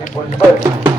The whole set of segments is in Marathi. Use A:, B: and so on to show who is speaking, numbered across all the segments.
A: und 12.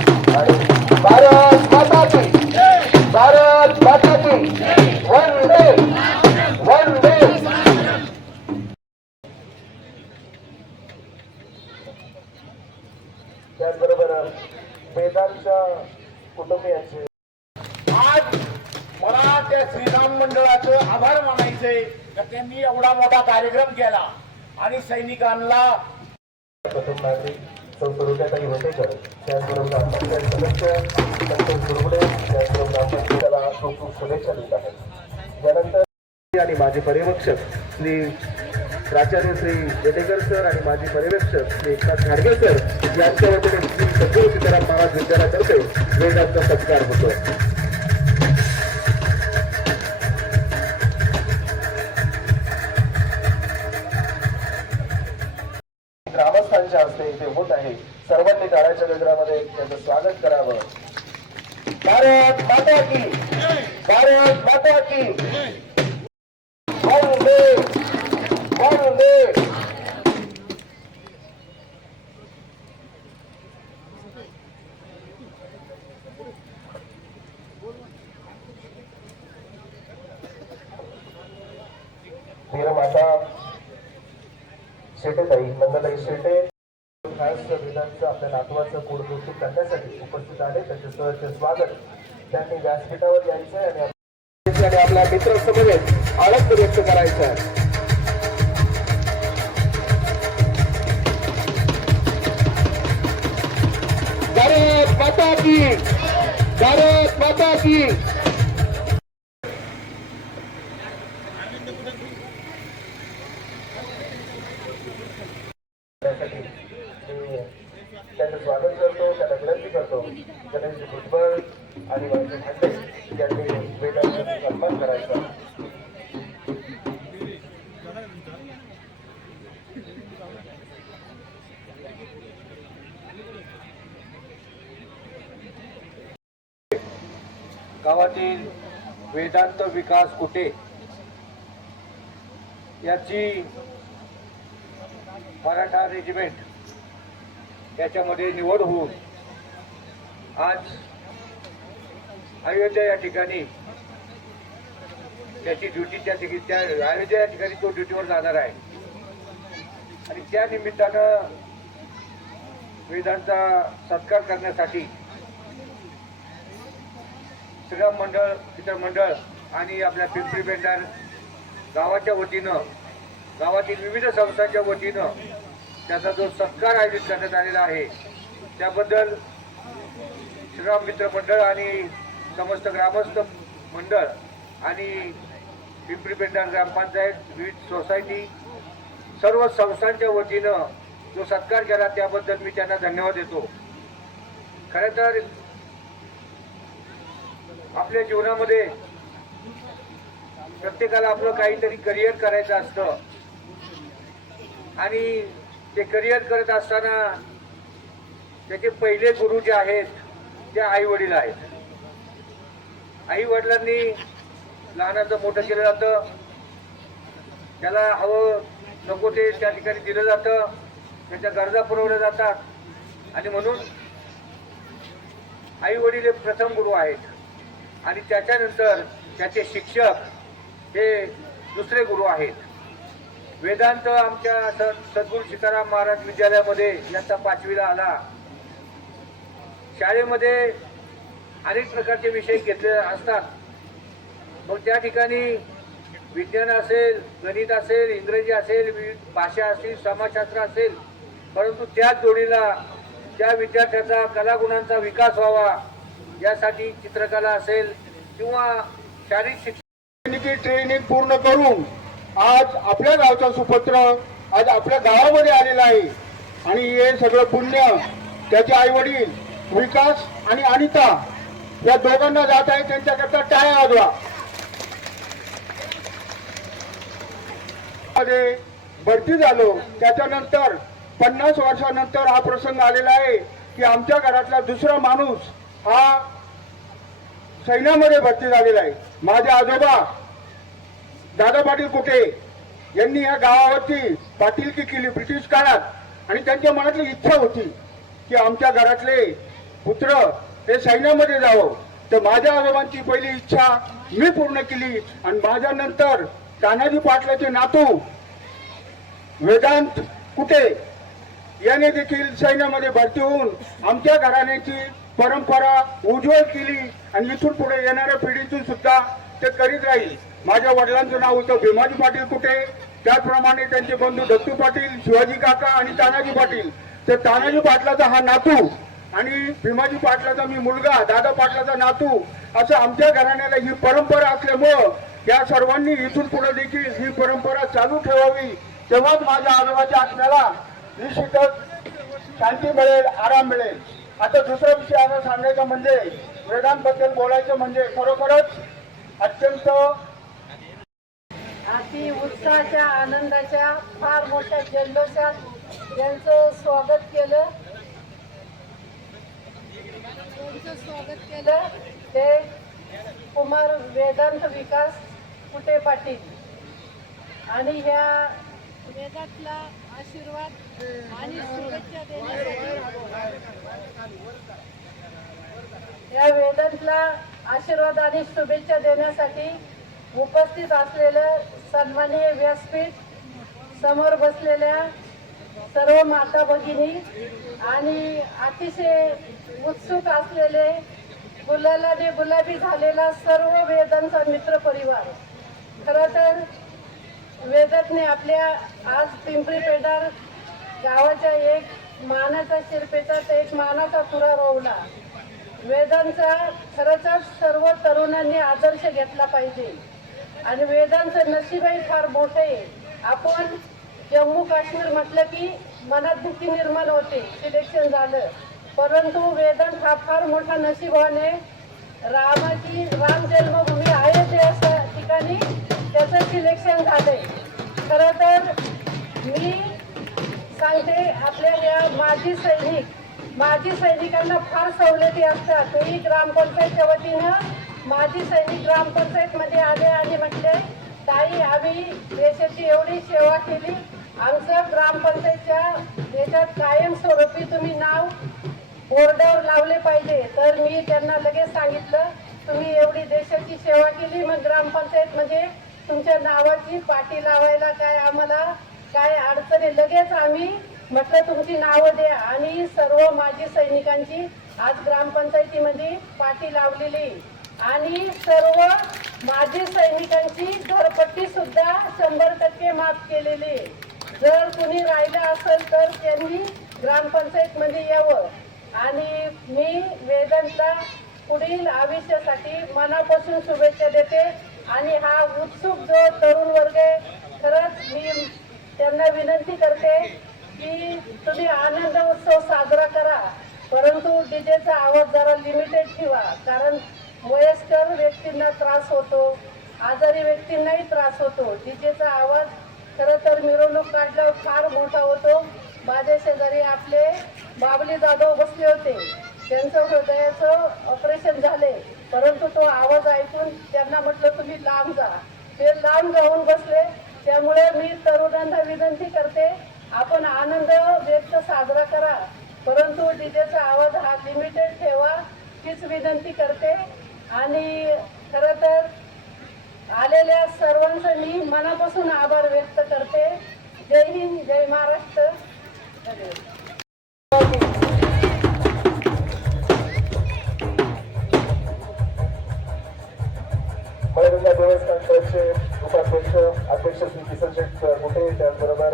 A: सत्कार होतो. आप- आणि आपल्या मित्र आनंद व्यक्त करायचा आहे. भारत माता की भारत माता की त्यासाठी मी त्यांचं स्वागत करतो त्यांना विनंती करतो गणेश भुजबळ आणि माझे भांडे यांनी वेदांचा सन्मान करायचा
B: गावातील वेदांत विकास कुठे? याची मराठा रेजिमेंट याच्यामध्ये निवड होऊन आज अयोध्या या ठिकाणी त्याची ड्युटी त्या त्या अयोध्या या ठिकाणी तो ड्युटीवर जाणार आहे. आणि त्या निमित्तानं वेदांचा सत्कार करण्यासाठी श्रीराम मंडळ इतर मंडळ आणि आपल्या पिंपरी पेंढार गावाच्या वतीनं गावातील विविध संस्थांच्या वतीनं त्याचा जो सत्कार आयोजित करण्यात आलेला आहे त्याबद्दल श्रीराम मित्र मंडळ आणि समस्त ग्रामस्थ मंडळ आणि पिंपरी पेंढार ग्रामपंचायत विविध सोसायटी सर्व संस्थांच्या वतीनं जो सत्कार केला त्याबद्दल मी त्यांना धन्यवाद देतो. खरं तर आपल्या जीवनामध्ये प्रत्येकाला आपलं काहीतरी करिअर करायचं असतं. आणि ते करिअर करत असताना त्याचे पहिले गुरु जे आहेत ते आई वडील आहेत. आई वडिलांनी लहानाचं मोठं केलं जातं. त्याला हवं नको ते त्या ठिकाणी दिलं जातं. त्याच्या गरजा पुरवल्या जातात. आणि म्हणून आई वडील हे प्रथम गुरु आहेत. आणि त्याच्यानंतर त्याचे शिक्षक हे दुसरे गुरु आहेत. वेदांत आमच्या स- सद्गुरू सीताराम महाराज विद्यालयामध्ये इयत्ता पाचवीला आला. शाळेमध्ये अनेक प्रकारचे विषय घेतले असतात. मग त्या ठिकाणी विज्ञान असेल गणित असेल इंग्रजी असेल विविध भाषा असेल समाजशास्त्र असेल परंतु त्याच जोडीला त्या विद्यार्थ्याचा कलागुणांचा विकास व्हावा यासाठी चित्रकला असेल किंवा शारीरिक शिक्षण
C: ट्रेनिंग पूर्ण करून आज आपल्या गावचा सुपुत्र आज आपल्या गावामध्ये आलेला आहे. आणि हे सगळं पुण्य त्याचे आई वडील विकास आणि अनिता या दोघांना जात आहे. त्यांच्याकरता टाळ्या वाजवा. मध्ये भरती झालो. त्याच्यानंतर पन्नास वर्षानंतर हा प्रसंग आलेला आहे की आमच्या घरातला दुसरा माणूस हा सैन्यामध्ये भरती झालेला आहे. माझे आजोबा दादा पाटील कुठे? यांनी या गावावरती पाटीलकी केली? ब्रिटिश काळात. आणि त्यांच्या मनातली इच्छा होती की आमच्या घरातले पुत्र हे सैन्यामध्ये जावं. तर माझ्या आजोबांची पहिली इच्छा मी पूर्ण केली. आणि माझ्या नंतर तानाजी पाटलाचे नातू वेदांत कुठे? याने देखील सैन्यामध्ये भरती होऊन आमच्या घराण्याची परंपरा उज्ज्वल केली. आणि इथून पुढे येणाऱ्या पिढीतून सुद्धा ते करीत राहील. माझ्या वडिलांचं नाव होतं भीमाजी पाटील कुठे त्याचप्रमाणे त्यांचे बंधू दत्तू पाटील शिवाजी काका आणि तानाजी पाटील. तर तानाजी पाटलाचा हा नातू आणि भीमाजी पाटलाचा मी मुलगा दादा पाटलाचा नातू असं आमच्या घराण्याला ही परंपरा असल्यामुळं या सर्वांनी इथून पुढे देखील ही परंपरा चालू ठेवावी. तेव्हाच माझ्या आजोबाच्या आत्म्याला निश्चितच शांती मिळेल आराम मिळेल. आता दुसरा विषय आता सांगायचा म्हणजे वेदांबद्दल बोलायचं म्हणजे खरोखरच अत्यंत
D: अति उत्साहाच्या आनंदाच्या फार मोठ्या जल्लोषात त्यांचं स्वागत केलं. त्यांचं स्वागत केलं ते कुमार वेदांत विकास कुटे पाटील. आणि ह्या वेदातला आशीर्वाद आणि शुभेच्छा देण्यासाठी या वेदांतला आशीर्वाद आणि शुभेच्छा देण्यासाठी उपस्थित असलेलं सन्माननीय व्यासपीठ समोर बसलेल्या सर्व माता भगिनी आणि अतिशय उत्सुक असलेले गुलालाने गुलाबी झालेला सर्व वेदांचा मित्र परिवार. खरं तर वेदकने आपल्या आज पिंपरी पेटार गावाच्या एक मानाचा शिरपेटात एक मानाचा पुरा रोवला. वेदांचा खरंच सर्व तरुणांनी आदर्श घेतला पाहिजे. आणि वेदांचं नशीबही फार मोठं आहे. आपण जम्मू काश्मीर म्हटलं की मनात भीती निर्माण होते सिलेक्शन झालं. परंतु वेदांत हा फार मोठा नशिबाने रामाची राम जन्मभूमी आहे ते या ठिकाणी त्याचं सिलेक्शन झालंय. खरं तर मी सांगते आपल्या या माजी सैनिक माजी सैनिकांना फार सवलती असतात. तेही ग्रामपंचायतच्या वतीनं माजी सैनिक ग्रामपंचायतमध्ये आले आणि म्हटले ताई आम्ही देशाची एवढी सेवा केली. आमचं ग्रामपंचायतच्या याच्यात कायमस्वरूपी तुम्ही नाव बोर्डावर लावले पाहिजे. तर मी त्यांना लगेच सांगितलं तुम्ही एवढी देशाची सेवा केली. मग ग्रामपंचायत म्हणजे तुमच्या नावाची पाटी लावायला काय आम्हाला काय अडचणी? लगेच आम्ही म्हटलं तुमची नावं द्या. आणि सर्व माजी सैनिकांची आज ग्रामपंचायतीमध्ये पाठी लावलेली. आणि सर्व माजी सैनिकांची घरपट्टी सुद्धा शंभर टक्के माफ केलेली. जर कुणी राहिलं असेल तर त्यांनी ग्रामपंचायतमध्ये यावं. आणि मी वेदांचा पुढील आयुष्यासाठी मनापासून शुभेच्छा देते. आणि हा उत्सुक जो तरुण वर्ग आहे खरंच मी त्यांना विनंती करते की तुम्ही आनंद उत्सव साजरा करा परंतु डीजेचा आवाज जरा लिमिटेड ठेवा कारण वयस्कर व्यक्तींना त्रास होतो आजारी व्यक्तींनाही त्रास होतो. डीजेचा आवाज खरं तर मिरवणूक काढल्यावर फार मोठा होतो. माझ्या शेजारी आपले बाबली जाधव बसले होते. त्यांचं हृदयाचं ऑपरेशन झाले परंतु तो आवाज ऐकून त्यांना म्हटलं तुम्ही लांब जा. ते लांब जाऊन बसले. त्यामुळे मी तरुणांना विनंती करते आपण आनंद व्यक्त साजरा करा. परंतु डीजेचा आवाज हा लिमिटेड ठेवा. हीच विनंती करते. आणि खरं तर आलेल्या सर्वांचं मी मनापासून आभार व्यक्त करते. जय हिंद जय महाराष्ट्र. धन्यवाद
A: मयुरंगा देवस्थान ट्रस्टचे उपाध्यक्ष अध्यक्ष श्री किसन शेठ मोठे त्याचबरोबर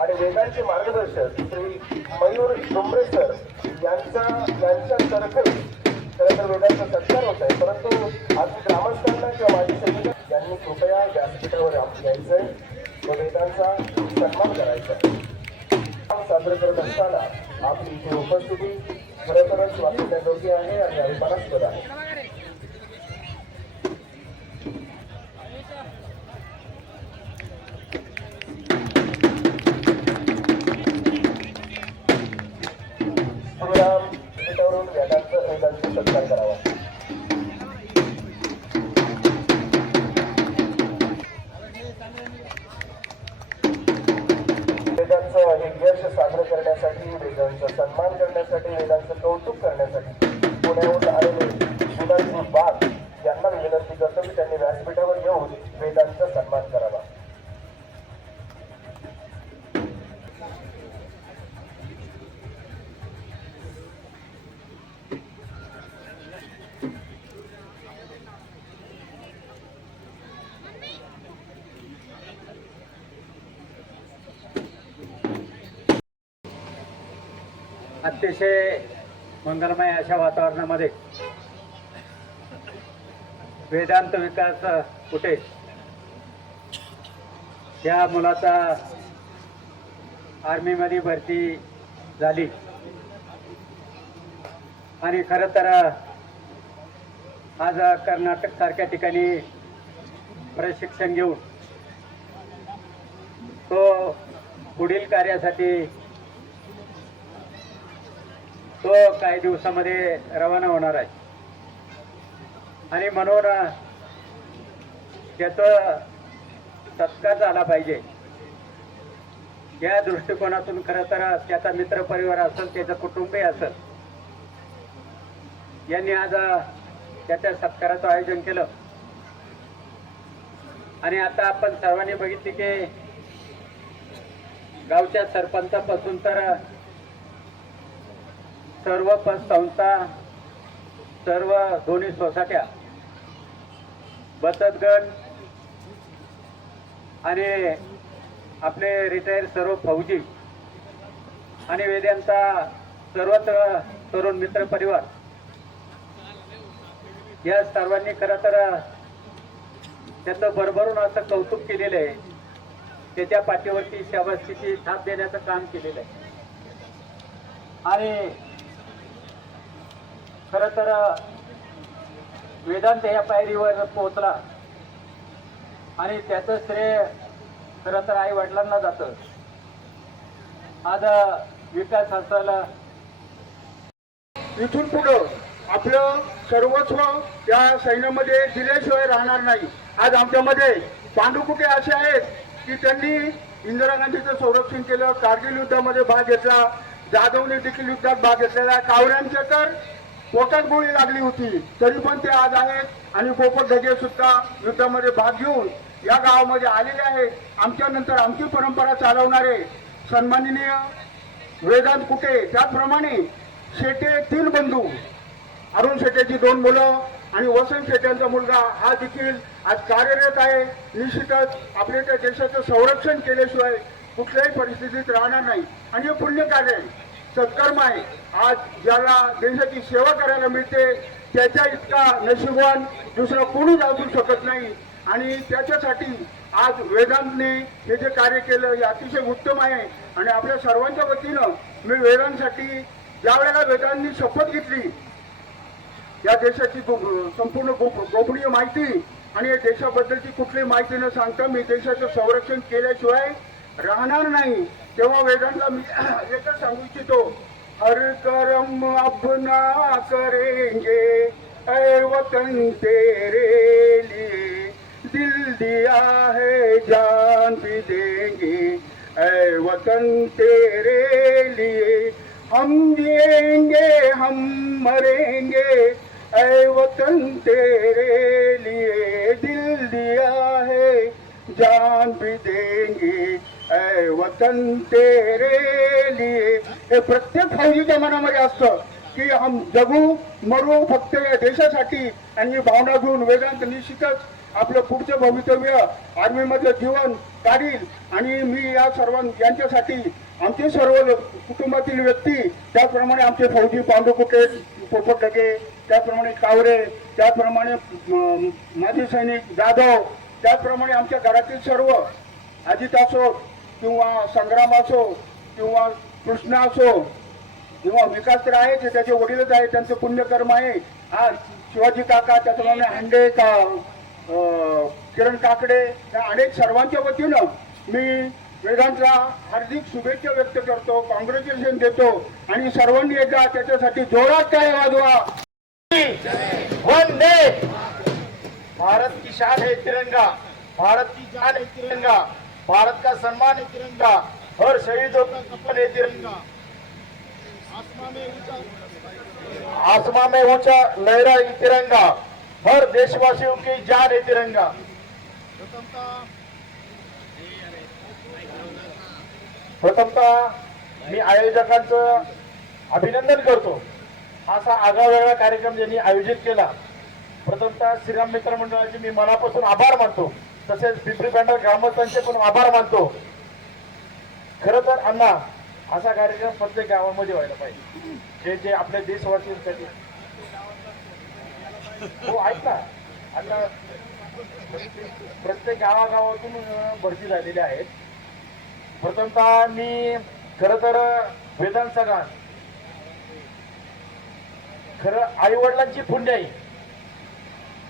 A: आणि वेदांचे मार्गदर्शक श्री मयूर डोंबरे सर यांचा यांच्यातर्फे खरं तर वेदांचा सत्कार होत आहे. परंतु आम्ही ग्रामस्थांना किंवा माझी सैनिक यांनी कृपया व्यासपीठावर आप- यायचंय व वेदांचा सन्मान करायचा आहे. साजरं करत असताना आपली इथे उपस्थिती खरोखरच वाचण्याजोगी आहे आणि अभिमानास्पद आहे. श्रीराम पिठावरून वेदांचा वेदांचा सत्कार करावा. वेदांचं हे यश साजरं करण्यासाठी वेदांचा सन्मान करण्यासाठी
E: मंगलमय अशा वातावरणामध्ये. वेदांत विकास कुठे? या मुलाचा आर्मीमध्ये भरती झाली. आणि खरं तर आज कर्नाटक सारख्या ठिकाणी प्रशिक्षण घेऊन तो पुढील कार्यासाठी तो काही दिवसामध्ये रवाना होणार आहे. आणि म्हणून त्याचा सत्कार झाला पाहिजे. या दृष्टिकोनातून खरं तर त्याचा मित्रपरिवार असेल त्याचं कुटुंबीय असेल. यांनी आज त्याच्या सत्काराचं आयोजन केलं. आणि आता आपण सर्वांनी बघितले की गावच्या सरपंचापासून तर सर्व पतसंस्था सर्व दोन्ही सोसायट्या बचत गट आणि आपले रिटायर सर्व फौजी आणि वेद्यांचा सर्वत्र तरुण मित्र परिवार या सर्वांनी खरं तर त्याचं भरभरून असं कौतुक केलेलं आहे. त्याच्या पाठीवरती शाबासकीची थाप देण्याचं काम केलेलं आहे. आणि खर तर वेदांत या पायरीवर पोहोचला. आणि त्याचं श्रेय खरं तर आई वडिलांना जातं. आज विकास संस्थाला
C: इथून पुढं आपलं सर्वस्व या सैन्यामध्ये दिल्याशिवाय राहणार नाही. आज आमच्यामध्ये पांडुकुटे असे आहेत की त्यांनी इंदिरा गांधीचं संरक्षण केलं कारगिल युद्धामध्ये भाग घेतला जाधवने देखील युद्धात भाग घेतलेला आहे. तर पोटात गोळी लागली होती. तरी पण ते आज आहेत. आणि पोपट ढगे सुद्धा युद्धामध्ये भाग घेऊन या गावामध्ये आलेले आहेत. आमच्या नंतर आमची परंपरा चालवणारे सन्माननीय वेदांत कुटे त्याचप्रमाणे शेटे तीन बंधू अरुण शेट्याची दोन मुलं आणि वसंत शेट्यांचा मुलगा हा देखील आज कार्यरत आहे. निश्चितच आपल्या त्या देशाचं संरक्षण केल्याशिवाय कुठल्याही परिस्थितीत राहणार नाही. आणि हे पुण्य कार्य आहे. सत्कर्म आहे. आज ज्याला देशाची सेवा करायला मिळते त्याच्या इतका नशिबवान दुसरा कोणी जाऊ शकत नाही. आणि त्याच्यासाठी आज वेदांतने हे जे कार्य केलं हे अतिशय उत्तम आहे. आणि आपल्या सर्वांच्या वतीनं मी वेदांसाठी ज्या वेळेला वेदांनी शपथ घेतली या देशाची गो- संपूर्ण गो- गोपनीय माहिती आणि या देशाबद्दलची कुठली माहिती न सांगता मी देशाचं संरक्षण केल्याशिवाय राहणार नाही. तेव्हा वेदांतला मी एकच सांगू इच्छितो हर करम अपना करेंगे ऐ वतन तेरे लिए दिल दिया है जान भी देंगे। ऐ वतन तेरे लिए हम जिएंगे हम मरेंगे। ऐ वतन तेरे लिए दिल दिया है जान भी देंगे वतन तेरे लिए। हे प्रत्येक फौजीच्या मनामध्ये असतं की हम जगू मरू फक्त या देशासाठी आणि ही भावना घेऊन वेदांत निश्चितच आपलं पुढचं भवितव्य आर्मीमधलं जीवन काढील. आणि मी या सर्वां यांच्यासाठी आमचे सर्व कुटुंबातील व्यक्ती त्याचप्रमाणे आमचे फौजी पांडुकुटे पोपट डगे त्याचप्रमाणे कावरे. त्याचप्रमाणे माजी सैनिक जाधव. त्याचप्रमाणे आमच्या घरातील सर्व. अजित असो किंवा संग्राम असो किंवा कृष्ण असो किंवा विकास तर आहे त्याचे वडीलच आहे त्यांचं पुण्यकर्म आहे आज शिवाजी काका त्याचप्रमाणे हांडे का किरण काकडे या अनेक सर्वांच्या वतीनं मी वेदांतला हार्दिक शुभेच्छा व्यक्त करतो कॉंग्रॅच्युलेशन देतो आणि सर्वांनी एकदा त्याच्यासाठी जोरात काय वाजवा.
F: वंदे! भारत की शान है तिरंगा भारत की शान है तिरंगा. भारत का सम्मान है तिरंगा? हर शहीदों का कफन है तिरंगा। आसमां में ऊंचा लहरा है तिरंगा। हर देशवासियों की जान है तिरंगा। प्रथमतः मी आयोजकांचं अभिनंदन करतो. असा आगळा कार्यक्रम ज्यांनी आयोजित केला. प्रथमतः श्रीराम मित्र मंडळाचे मी मनापासून आभार मानतो. तसेच पिंपरी पेंडा ग्रामस्थांचे पण आभार मानतो. खर तर अण्णा असा कार्यक्रम प्रत्येक गावामध्ये व्हायला पाहिजे. जे जे आपल्या देशवासियांसाठी हो ऐक ना. आता प्रत्येक गावागावातून भरती झालेली आहेत. प्रथमतः मी खर तर वेदांत खरं आई वडिलांची पुण्याई.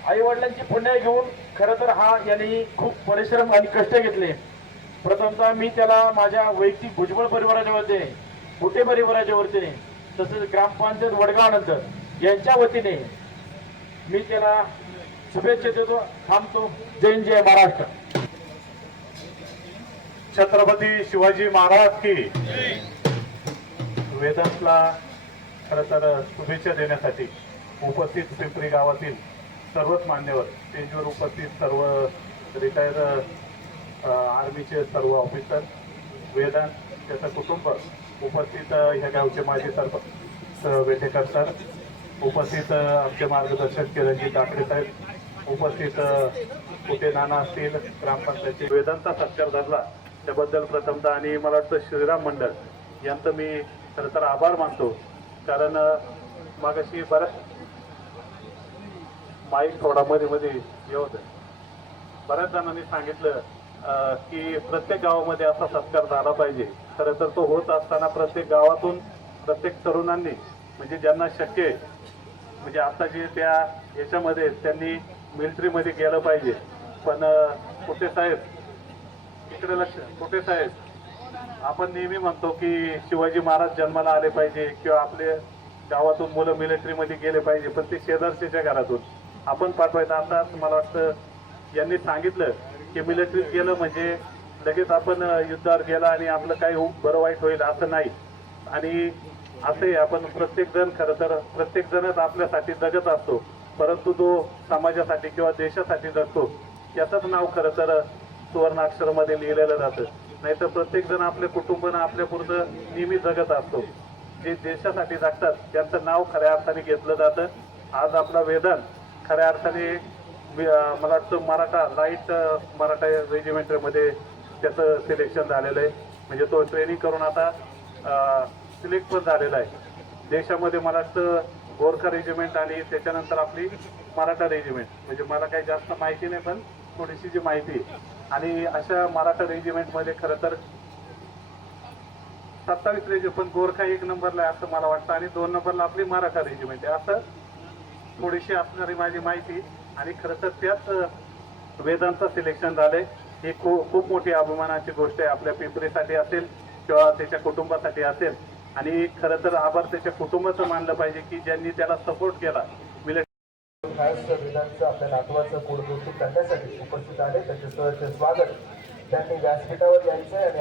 F: आई वडिलांची पुण्याई घेऊन खरं तर हा यांनी खूप परिश्रम आणि कष्ट घेतले. प्रथमतः मी त्याला माझ्या वैयक्तिक भुजबळ परिवाराच्या वतीने कुटे परिवाराच्या वतीने तसेच ग्रामपंचायत वडगाव नंतर यांच्या वतीने मी त्याला शुभेच्छा देतो. थांबतो. जय जय महाराष्ट्र.
G: छत्रपती शिवाजी महाराज की वेदांतला खरं तर शुभेच्छा देण्यासाठी उपस्थित पिंपरी गावातील सर्वच मान्यवर स्टेजवर उपस्थित सर्व रिटायर आर्मीचे सर्व ऑफिसर वेदांत त्याचं कुटुंब उपस्थित ह्या गावचे माजी सरपंच वेठेकर सर उपस्थित आमचे मार्गदर्शक किरणजी काकडे साहेब उपस्थित कुठे नाना असतील ग्रामपंचायतचे वेदांचा सत्कार धरला त्याबद्दल प्रथमतः आणि मला वाटतं श्रीराम मंडळ यांचं मी खरं तर आभार मानतो. कारण मागाशी बऱ्याच माईक थोडा मध्ये मध्ये हे बऱ्याच जणांनी सांगितलं की प्रत्येक गावामध्ये असा सत्कार झाला पाहिजे. खरं तर तो होत असताना प्रत्येक गावातून प्रत्येक तरुणांनी म्हणजे ज्यांना शक्य आहे म्हणजे आता जे त्या याच्यामध्ये त्यांनी मिलिटरीमध्ये गेलं पाहिजे. पण कुठे साहेब? इकडे लक्ष कुठे साहेब? आपण नेहमी म्हणतो की शिवाजी महाराज जन्माला आले पाहिजे किंवा आपले गावातून मुलं मिलिटरीमध्ये गेले पाहिजे पण ते शेजारच्या घरातून. आपण पाठवायचं. आता मला वाटतं यांनी सांगितलं की मिलिटरीत गेलं म्हणजे लगेच आपण युद्धावर गेला आणि आपलं काही बरं वाईट होईल असं नाही. आणि असे आपण प्रत्येक जण खरं तर प्रत्येक जणच आपल्यासाठी जगत असतो. परंतु तो समाजासाठी किंवा देशासाठी जगतो. याचंच नाव खरं तर सुवर्णाक्षरमध्ये लिहिलेलं जातं नाहीतर प्रत्येक जण आपल्या कुटुंबानं आपल्या पुरतं नेहमी जगत असतो. जे देशासाठी जगतात त्यांचं नाव खऱ्या अर्थाने घेतलं जातं. आज आपला वेदन खऱ्या अर्थाने मला वाटतं मराठा लाइट मराठा रेजिमेंटमध्ये त्याचं सिलेक्शन झालेलं आहे. म्हणजे तो ट्रेनिंग करून आता सिलेक्ट पण झालेला आहे. देशामध्ये मला वाटतं गोरखा रेजिमेंट आणि त्याच्यानंतर आपली मराठा रेजिमेंट म्हणजे मला काही जास्त माहिती नाही पण थोडीशी जी माहिती आहे. आणि अशा मराठा रेजिमेंटमध्ये खरं तर सत्तावीस रेजिमेंट पण गोरखा एक नंबरला आहे असं मला वाटतं. आणि दोन नंबरला आपली मराठा रेजिमेंट आहे. असं थोडीशी असणारी माझी माहिती आणि खरं तर त्याच वेदांचं सिलेक्शन झालंय. ही खूप खूप मोठी अभिमानाची गोष्ट आहे. आपल्या पिंपरीसाठी असेल किंवा त्याच्या कुटुंबासाठी असेल. आणि खरं तर आभार त्याच्या कुटुंबाचं मानलं पाहिजे की ज्यांनी त्याला सपोर्ट केला. मिलिटरी
A: विधानचं आपल्या नातवाचं पोटदुखी करण्यासाठी उपस्थित आले. त्याचे स्वागत. त्यांनी व्यासपीठावर यायचं आणि